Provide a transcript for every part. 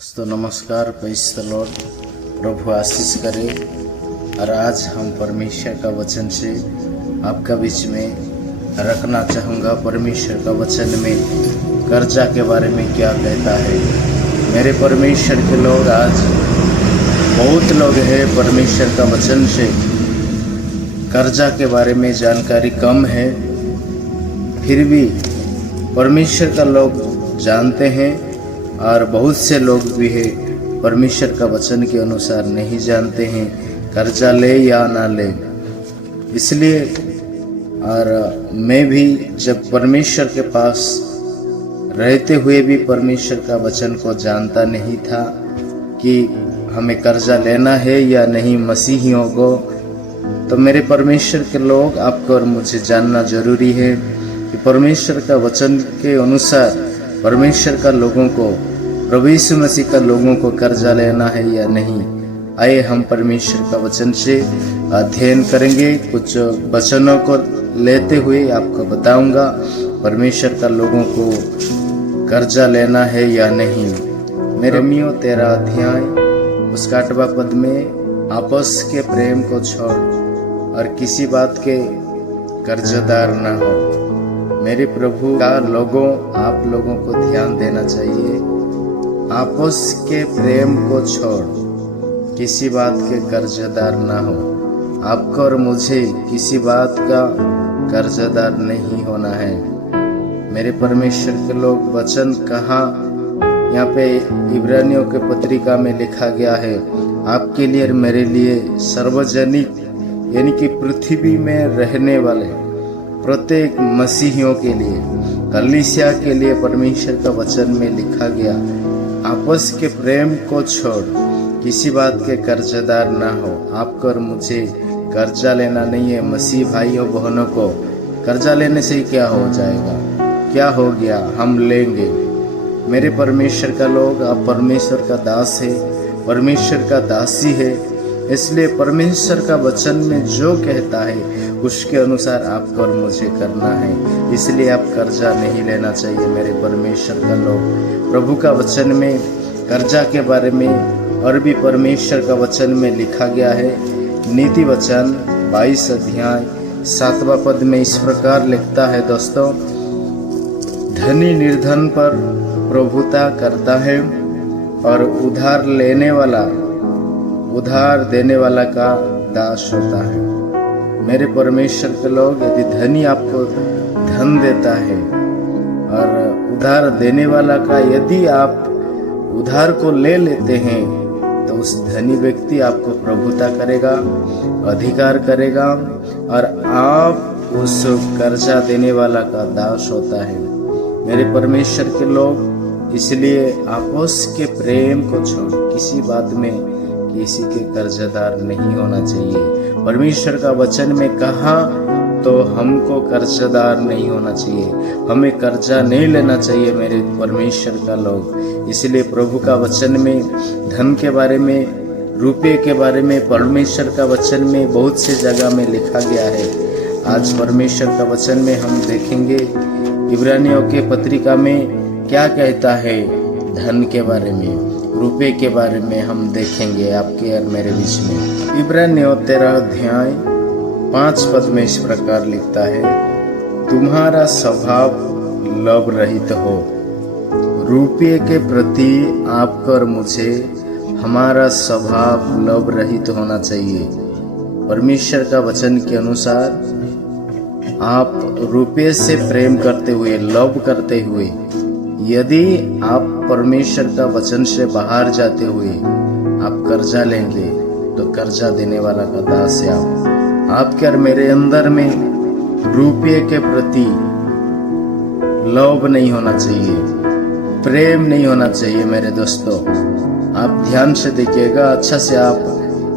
दोस्तों नमस्कार, praise the Lord. प्रभु आशीष करे। और आज हम परमेश्वर का वचन से आपका बीच में रखना चाहूँगा। परमेश्वर का वचन में कर्जा के बारे में क्या कहता है। मेरे परमेश्वर के लोग, आज बहुत लोग हैं परमेश्वर का वचन से कर्जा के बारे में जानकारी कम है, फिर भी परमेश्वर का लोग जानते हैं। और बहुत से लोग भी हैं परमेश्वर का वचन के अनुसार नहीं जानते हैं कर्जा ले या ना ले। इसलिए और मैं भी जब परमेश्वर के पास रहते हुए भी परमेश्वर का वचन को जानता नहीं था कि हमें कर्जा लेना है या नहीं मसीहियों को, तो मेरे परमेश्वर के लोग, आपको और मुझे जानना जरूरी है कि परमेश्वर का वचन के अनुसार परमेश्वर का लोगों को, प्रभु यीशु मसीह का लोगों को कर्जा लेना है या नहीं। आइए हम परमेश्वर का वचन से अध्ययन करेंगे। कुछ वचनों को लेते हुए आपको बताऊंगा परमेश्वर का लोगों को कर्जा लेना है या नहीं। मेरे मियों 13 अध्याय उसका 8वां पद में, आपस के प्रेम को छोड़ और किसी बात के कर्जदार न हो। मेरे प्रभु का लोगों, आप लोगों को ध्यान देना चाहिए। आपस के प्रेम को छोड़ किसी बात के कर्जदार ना हो। आपको और मुझे किसी बात का कर्जदार नहीं होना है। मेरे परमेश्वर के लोग, वचन कहाँ, यहाँ पे इब्रानियों के पत्रिका में लिखा गया है, आपके लिए और मेरे लिए, सार्वजनिक यानी कि पृथ्वी में रहने वाले प्रत्येक मसीहियों के लिए, कलीसिया के लिए परमेश्वर का वचन में लिखा गया, आपस के प्रेम को छोड़ किसी बात के कर्जदार ना हो। आपको और मुझे कर्जा लेना नहीं है। मसीह भाइयों बहनों को कर्जा लेने से ही क्या हो जाएगा, क्या हो गया, हम लेंगे। मेरे परमेश्वर का लोग, आप परमेश्वर का दास है, परमेश्वर का दासी है। इसलिए परमेश्वर का वचन में जो कहता है उसके अनुसार आपको और मुझे करना है। इसलिए आप कर्जा नहीं लेना चाहिए। मेरे परमेश्वर का लोग, प्रभु का वचन में कर्जा के बारे में और भी परमेश्वर का वचन में लिखा गया है। नीति वचन 22 अध्याय 7वां पद में इस प्रकार लिखता है, दोस्तों, धनी निर्धन पर प्रभुता करता है और उधार देने वाला का दास होता है। मेरे परमेश्वर के लोग, यदि धनी आपको धन देता है और उधार देने वाला का, यदि आप उधार को ले लेते हैं, तो उस धनी व्यक्ति आपको प्रभुता करेगा, अधिकार करेगा और आप उस कर्जा देने वाला का दास होता है। मेरे परमेश्वर के लोग, इसलिए आपस के प्रेम को छोड़ किसी बात में किसी के कर्जदार नहीं होना चाहिए। परमेश्वर का वचन में कहा तो हमको कर्जदार नहीं होना चाहिए, हमें कर्जा नहीं लेना चाहिए मेरे परमेश्वर का लोग। इसलिए प्रभु का वचन में धन के बारे में, रुपये के बारे में परमेश्वर का वचन में बहुत से जगह में लिखा गया है। आज परमेश्वर का वचन में हम देखेंगे इब्रानियों के पत्रिका में क्या कहता है धन के बारे में, रुपये के बारे में हम देखेंगे आपके और मेरे बीच में। इब्रानियों 13 अध्याय 5 पद में इस प्रकार लिखता है, तुम्हारा स्वभाव लोभ रहित हो। रुपये के प्रति आपको और मुझे, हमारा स्वभाव लोभ रहित होना चाहिए। परमेश्वर का वचन के अनुसार आप रुपये से प्रेम करते हुए, लोभ करते हुए, यदि आप परमेश्वर का वचन से बाहर जाते हुए आप कर्जा लेंगे, तो कर्जा देने वाला का दास है आप। आपके और मेरे अंदर में रुपये के प्रति लोभ नहीं होना चाहिए, प्रेम नहीं होना चाहिए। मेरे दोस्तों, आप ध्यान से देखिएगा, अच्छा से आप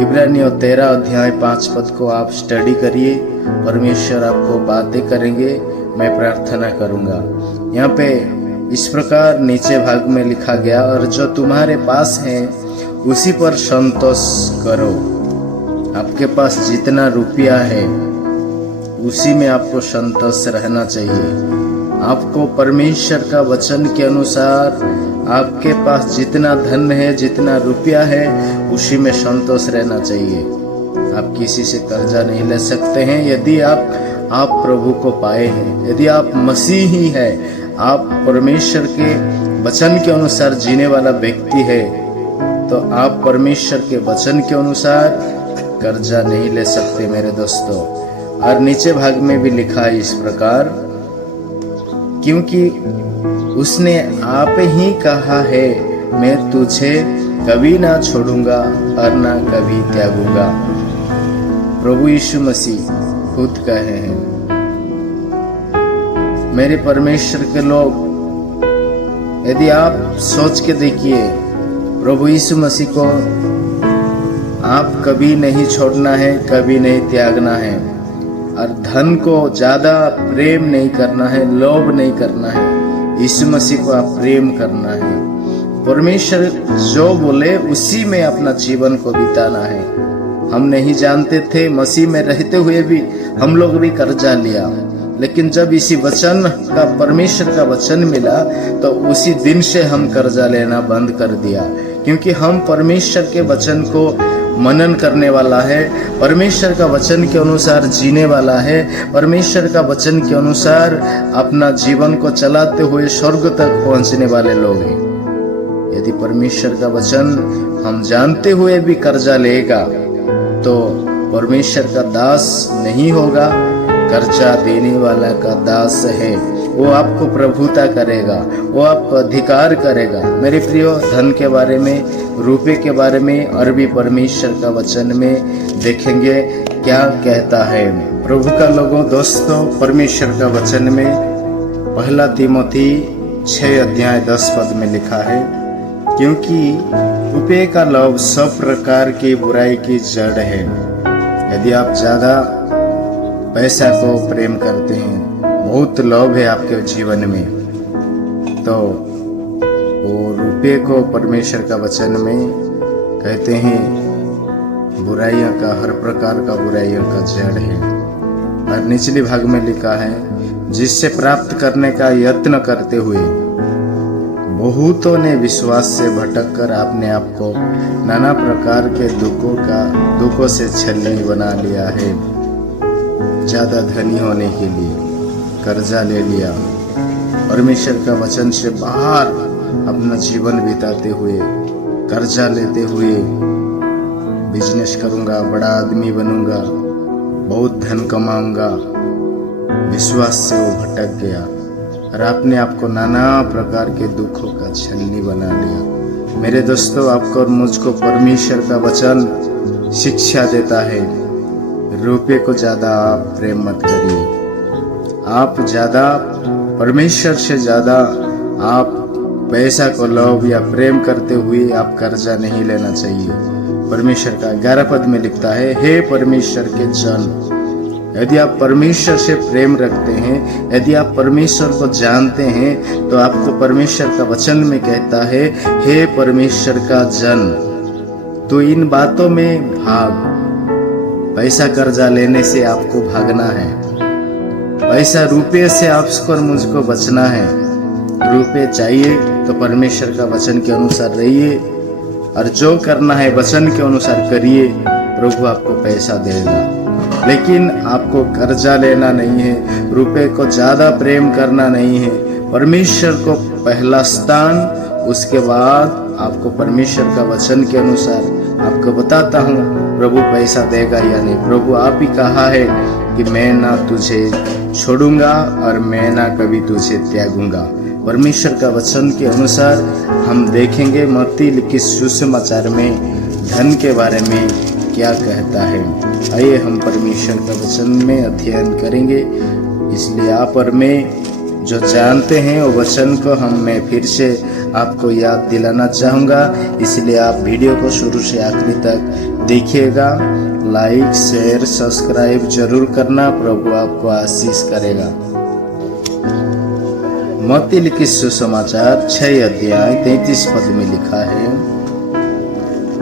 इब्रानियों 13 अध्याय 5 पद को आप स्टडी करिए। परमेश्वर आपको बातें करेंगे, मैं प्रार्थना करूंगा। यहाँ पे इस प्रकार नीचे भाग में लिखा गया, और जो तुम्हारे पास है उसी पर संतोष करो। आपके पास जितना रुपया है उसी में आपको संतोष रहना चाहिए। आपको परमेश्वर का वचन के अनुसार आपके पास जितना धन है, जितना रुपया है, उसी में संतोष रहना चाहिए। आप किसी से कर्जा नहीं ले सकते हैं। यदि आप प्रभु को पाए हैं, यदि आप मसीही हैं, आप परमेश्वर के वचन के अनुसार जीने वाला व्यक्ति है, तो आप परमेश्वर के वचन के अनुसार कर्जा नहीं ले सकते मेरे दोस्तों। और नीचे भाग में भी लिखा है इस प्रकार, क्योंकि उसने आप ही कहा है, मैं तुझे कभी ना छोड़ूंगा और ना कभी त्यागूंगा। प्रभु यीशु मसीह खुद कहे हैं। मेरे परमेश्वर के लोग, यदि आप सोच के देखिए, प्रभु यीशु मसीह को आप कभी नहीं छोड़ना है, कभी नहीं त्यागना है, और धन को ज्यादा प्रेम नहीं करना है, लोभ नहीं करना है। यीशु मसीह को आप प्रेम करना है। परमेश्वर जो बोले उसी में अपना जीवन को बिताना है। हम नहीं जानते थे, मसीह में रहते हुए भी हम लोग भी कर्जा लिया, लेकिन जब इसी वचन का, परमेश्वर का वचन मिला, तो उसी दिन से हम कर्जा लेना बंद कर दिया, क्योंकि हम परमेश्वर के वचन को मनन करने वाला है, परमेश्वर का वचन के अनुसार जीने वाला है, परमेश्वर का वचन के अनुसार अपना जीवन को चलाते हुए स्वर्ग तक पहुंचने वाले लोग हैं। यदि परमेश्वर का वचन हम जानते हुए भी कर्जा लेगा, तो परमेश्वर का दास नहीं होगा, कर्जा देने वाला का दास है। वो आपको प्रभुता करेगा, वो आपको अधिकार करेगा। मेरे प्रियो, धन के बारे में, रुपए के बारे में और भी परमेश्वर का वचन में देखेंगे क्या कहता है। प्रभु का लोगों, दोस्तों, परमेश्वर का वचन में 1 तीमोथी 6 अध्याय 10 पद में लिखा है, क्योंकि रुपये का लोभ सब प्रकार की बुराई की जड़ है। यदि आप ज्यादा पैसा को प्रेम करते हैं, बहुत लोभ है आपके जीवन में, तो वो रुपये को परमेश्वर का वचन में कहते हैं बुराइयों का, हर प्रकार का बुराइयों का जड़ है। और निचले भाग में लिखा है, जिससे प्राप्त करने का यत्न करते हुए बहुतों ने विश्वास से भटक कर अपने आप को नाना प्रकार के दुखों से छलनी बना लिया है। ज्यादा धनी होने के लिए कर्जा ले लिया, परमेश्वर का वचन से बाहर अपना जीवन बिताते हुए, कर्जा लेते हुए, बिजनेस करूंगा, बड़ा आदमी बनूंगा, बहुत धन कमाऊंगा, विश्वास से वो भटक गया और आपने आपको नाना प्रकार के दुखों का छलनी बना लिया। मेरे दोस्तों, आपको और मुझको परमेश्वर का वचन शिक्षा देता है, रुपये को ज्यादा आप प्रेम मत करिए। आप ज्यादा, परमेश्वर से ज्यादा आप पैसा को लोभ या प्रेम करते हुए आप कर्जा नहीं लेना चाहिए। परमेश्वर का 11 पद में लिखता है, हे परमेश्वर के जन, यदि आप परमेश्वर से प्रेम रखते हैं, यदि आप परमेश्वर को जानते हैं, तो आपको परमेश्वर का वचन में कहता है, हे परमेश्वर का जन, तो इन बातों में भाग। पैसा कर्जा लेने से आपको भागना है, पैसा रुपये से आपको और मुझको बचना है। रुपये चाहिए तो परमेश्वर का वचन के अनुसार रहिए और जो करना है वचन के अनुसार करिए, प्रभु आपको पैसा देगा। लेकिन आपको कर्जा लेना नहीं है, रुपये को ज्यादा प्रेम करना नहीं है। परमेश्वर को पहला स्थान, उसके बाद आपको परमेश्वर का वचन के अनुसार आपको बताता हूँ प्रभु पैसा देगा या नहीं। प्रभु आप ही कहा है कि मैं ना तुझे छोड़ूंगा और मैं ना कभी तुझे त्यागूंगा। परमेश्वर का वचन के अनुसार हम देखेंगे मत्ती लिखित सुसमाचार में धन के बारे में क्या कहता है। आइए हम परमेश्वर का वचन में अध्ययन करेंगे। इसलिए आप और मैं जो जानते हैं वो वचन को मैं फिर से आपको याद दिलाना चाहूँगा। इसलिए आप वीडियो को शुरू से आखिरी तक देखिएगा। लाइक, शेयर, सब्सक्राइब जरूर करना। प्रभु आपको आशीष करेगा। मत्ती लिखित सुसमाचार 6 अध्याय 33 पद में लिखा है,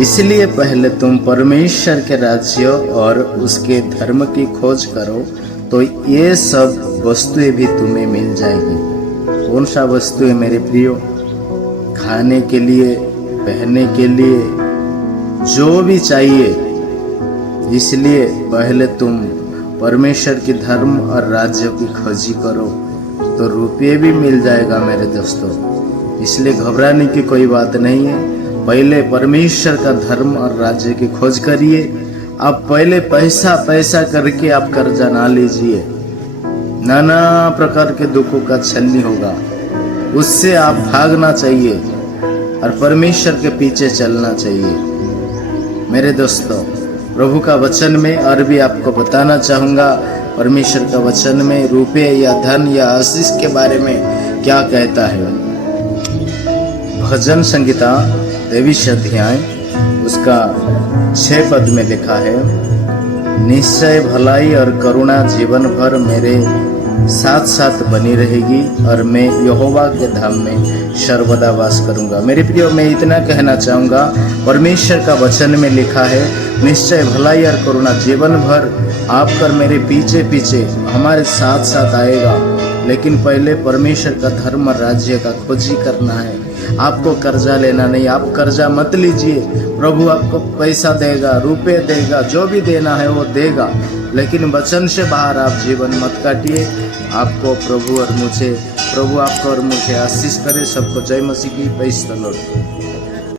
इसलिए पहले तुम परमेश्वर के राज्य और उसके धर्म की खोज करो, तो ये सब वस्तुएं भी तुम्हें मिल जाएगी। कौन सा वस्तुएं मेरे प्रियो? खाने के लिए, पहनने के लिए, जो भी चाहिए। इसलिए पहले तुम परमेश्वर की धर्म और राज्य की खोजी करो तो रुपये भी मिल जाएगा मेरे दोस्तों। इसलिए घबराने की कोई बात नहीं है। पहले परमेश्वर का धर्म और राज्य की खोज करिए। आप पहले पैसा पैसा करके आप कर्जा ना लीजिए। नाना प्रकार के दुखों का छलनी होगा, उससे आप भागना चाहिए और परमेश्वर के पीछे चलना चाहिए। मेरे दोस्तों, प्रभु का वचन में और भी आपको बताना चाहूँगा, परमेश्वर का वचन में रुपये या धन या आशीष के बारे में क्या कहता है। भजन संहिता 23 अध्याय उसका 6 पद में लिखा है, निश्चय भलाई और करुणा जीवन भर मेरे साथ साथ बनी रहेगी और मैं यहोवा के धाम में सर्वदा वास करूंगा। मेरे प्रियो, मैं इतना कहना चाहूँगा, परमेश्वर का वचन में लिखा है निश्चय भलाई और करुणा जीवन भर आप पर मेरे पीछे पीछे हमारे साथ साथ आएगा। लेकिन पहले परमेश्वर का धर्म और राज्य का खोजी करना है। आपको कर्जा लेना नहीं, आप कर्जा मत लीजिए। प्रभु आपको पैसा देगा, रुपए देगा, जो भी देना है वो देगा, लेकिन वचन से बाहर आप जीवन मत काटिए। आपको प्रभु आपको और मुझे आशीष करे। सबको जय मसीह की। Praise the Lord.